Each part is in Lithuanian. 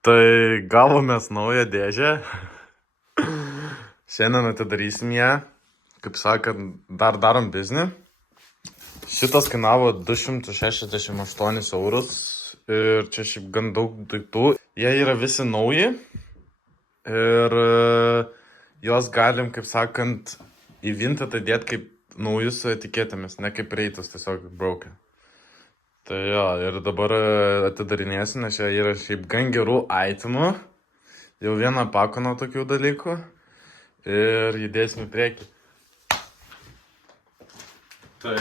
Tai gavomės naują dėžę. Šiandien atidarysim ją. Kaip sakant, dar darom biznį. Šitas kainavo 268 eurus. Ir čia šiaip gan daug daiktų. Jie yra visi nauji. Ir juos galim, kaip sakant, į Vinted dėti kaip naujus su etiketėmis, ne kaip reitus, tiesiog braukia. Tai jo, ir dabar atidarinėsiu, nes čia yra šiaip gan gerų itemų. Jau vieną pakonau tokių dalykų. Ir judėsim į priekį. Tai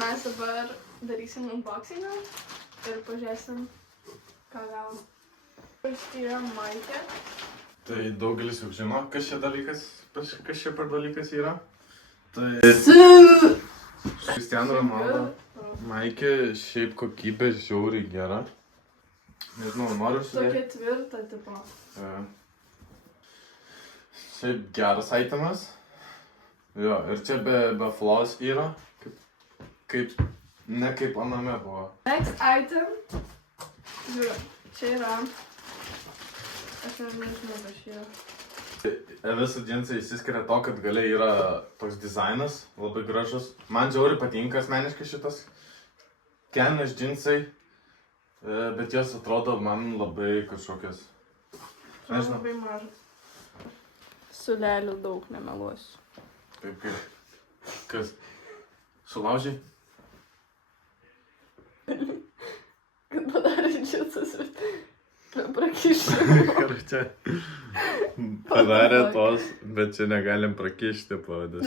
mes dabar darysim unboxingą ir pažiūrėsim, ką gavom. Tai yra maikė. Tai daugelis jau žino, kas čia per dalykas yra. Tai Cristiano Ronaldo maikė, šiaip kokybė žiauriai gera. Nežinau, noriu Tokia tvirta, tipo. Šiaip geras itemas. Jo, ir čia be flaws yra. Ne kaip aname buvo. Next item. Žiūrėk, čia yra. Aš nežinau, kas čia yra. Visi džinsai išsiskiria to, kad galiai yra toks dizainas, labai gražus. Man žiauriai patinka asmeniškai šitas kelnės džinsai, bet jos atrodo man labai kažkokias. Nežinau. Labai mažas. Sulelių daug, nemeluosiu. Taip kaip. Kas? Sulaužiai? Kad padarė džinsas, bet prakišti. Čia padarė tos, bet čia negalim prakišti pavadės.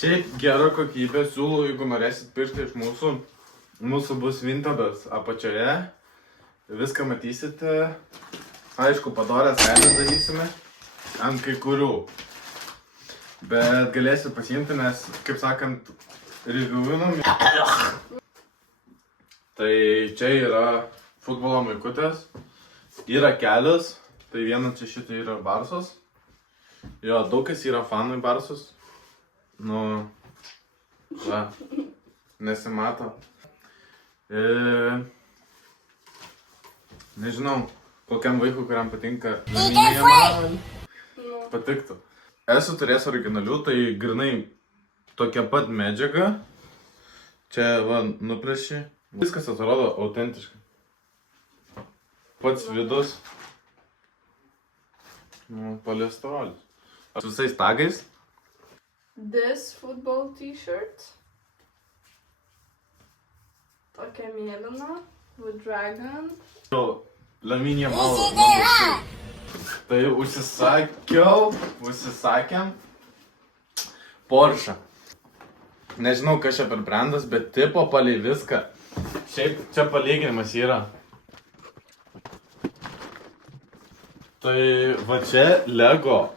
Šiaip gera kokybė, siūlau, jeigu norėsit pirkti iš mūsų. Mūsų bus Vintedas apačioje. Viską matysite. Aišku, padorės kainą darysime ant kai kurių. Bet galėsiu pasiimti, nes, kaip sakant, reviewinam. Tai čia yra futbolo maikutės. Yra kelios. Tai viena čia šitą yra Barsos. Jo, daug kas yra fanai Barsos. Nu, va, nesimato. Nežinau, kokiam vaikui, kuriam patinka. Patiktų. Esu turėjęs originalių, tai grinai tokia pat medžiaga. Čia, va, nuplėši. Viskas atrodo autentiškai. Pats vidus. Poliesterolis. Su visais tagais. This football t-shirt. Tokia mėlyna. With dragon. Laminė malo. Tai užsisakėm Porsche. Nežinau, kas čia per brandas, bet tipo palei viską. Šiaip čia palyginimas yra. Tai va čia Lego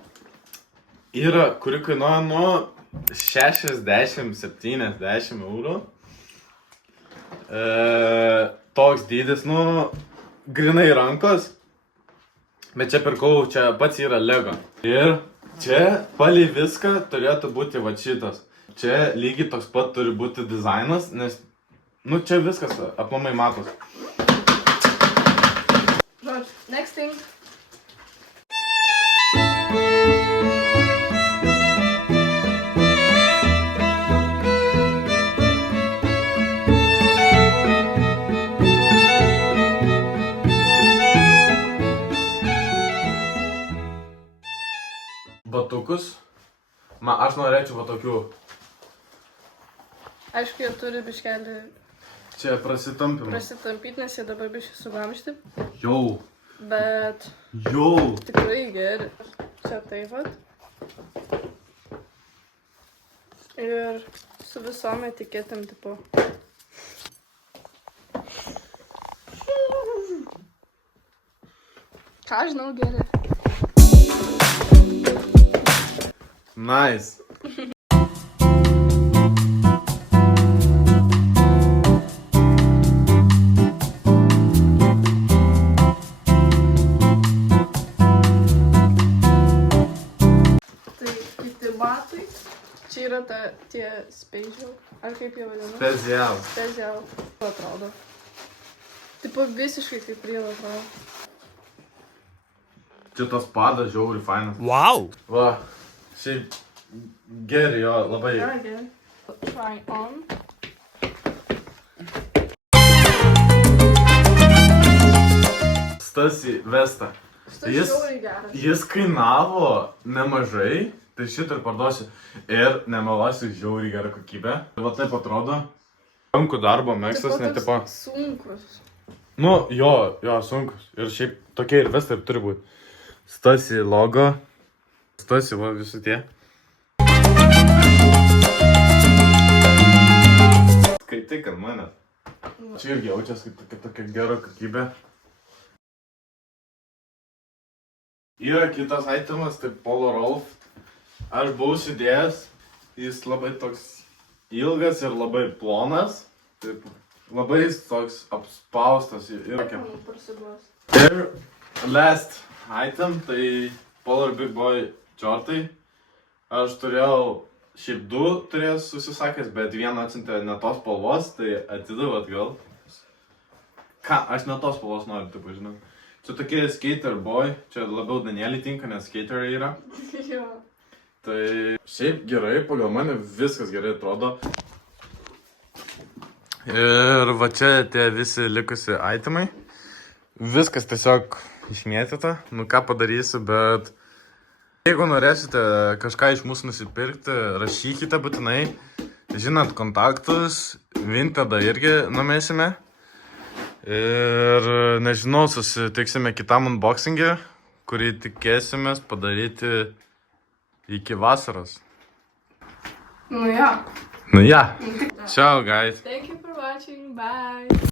yra, kuri kainuoja nuo 60-70 eurų. Toks dydis, nu, grinai rankos. Bet čia pirkau, čia pats yra Lego. Ir čia palei viską turėtų būti va šitas. Čia lygiai toks pat turi būti dizainas, nes, nu, čia viskas aplamai matos. Žodžiu, next thing. Batukus. Aš norėčiau va tokių. Aišku, jie turi biškelį Čia prasitampimą. Prasitampyti, nes jie dabar biškį suglamžti. Jau. Bet Jau. tikrai geri. Čia taip pat. Ir su visom etiketėm tipo. Ką žinau, geri. Nice. Čia yra tie Spezial, ar kaip jie vadina? Spezial. Spezial. Atrodo. Tipo visiškai kaip real atrodo. Čia tas padas žiauri fainas. Wow! Va, šiaip geri jo, labai. Gerai, gerai. Try on. Stasi Vesta. Šitas Jis- žiauriai geras. Jis kainavo nemažai, tai šitą ir parduosiu. Ir nemelosiu žiauriai gerą kokybę. Va taip atrodo. Rankų darbo mėgstas, Tipo netipo. toks sunkus. Nu, jo, sunkus. Ir šiaip tokie ir Vesta ir turi būti. Stasi logo. Stasi, va, visi tie. Skaitai, kad mane. Čia irgi jaučiasi kaip tokia gera kokybė. Yra kitas itemas, tai Polo Rolf. Aš buvau sudėjęs, jis labai toks ilgas ir labai plonas. Taip, labai jis toks apspaustas ir tokia. Prasigos. Ir last item, tai Polar Big Boy čortai. Aš turėjau, šiaip 2 turėjau susisakęs, bet vieną atsiuntė ne tos spalvos, tai atidaviau atgal. Ką, aš ne tos spalvos noriu, taip žinau. Čia tokie skater boy, čia labiau Danielį tinka, nes skateriai yra. Jo. Tai šiaip gerai, pagal mane viskas gerai atrodo. Ir va čia tie visi likusi itemai. Viskas tiesiog išmėtyta. Nu ką padarysiu, bet jeigu norėsite kažką iš mūsų nusipirkti, rašykite būtinai. Žinot kontaktus, Vintedą irgi numėsime. Ir nežinau, susitiksime kitam unboxing'e, kurį tikėsimės padaryti iki vasaros. Nu jo. Nu ja. Ciao guys. Thank you for watching. Bye.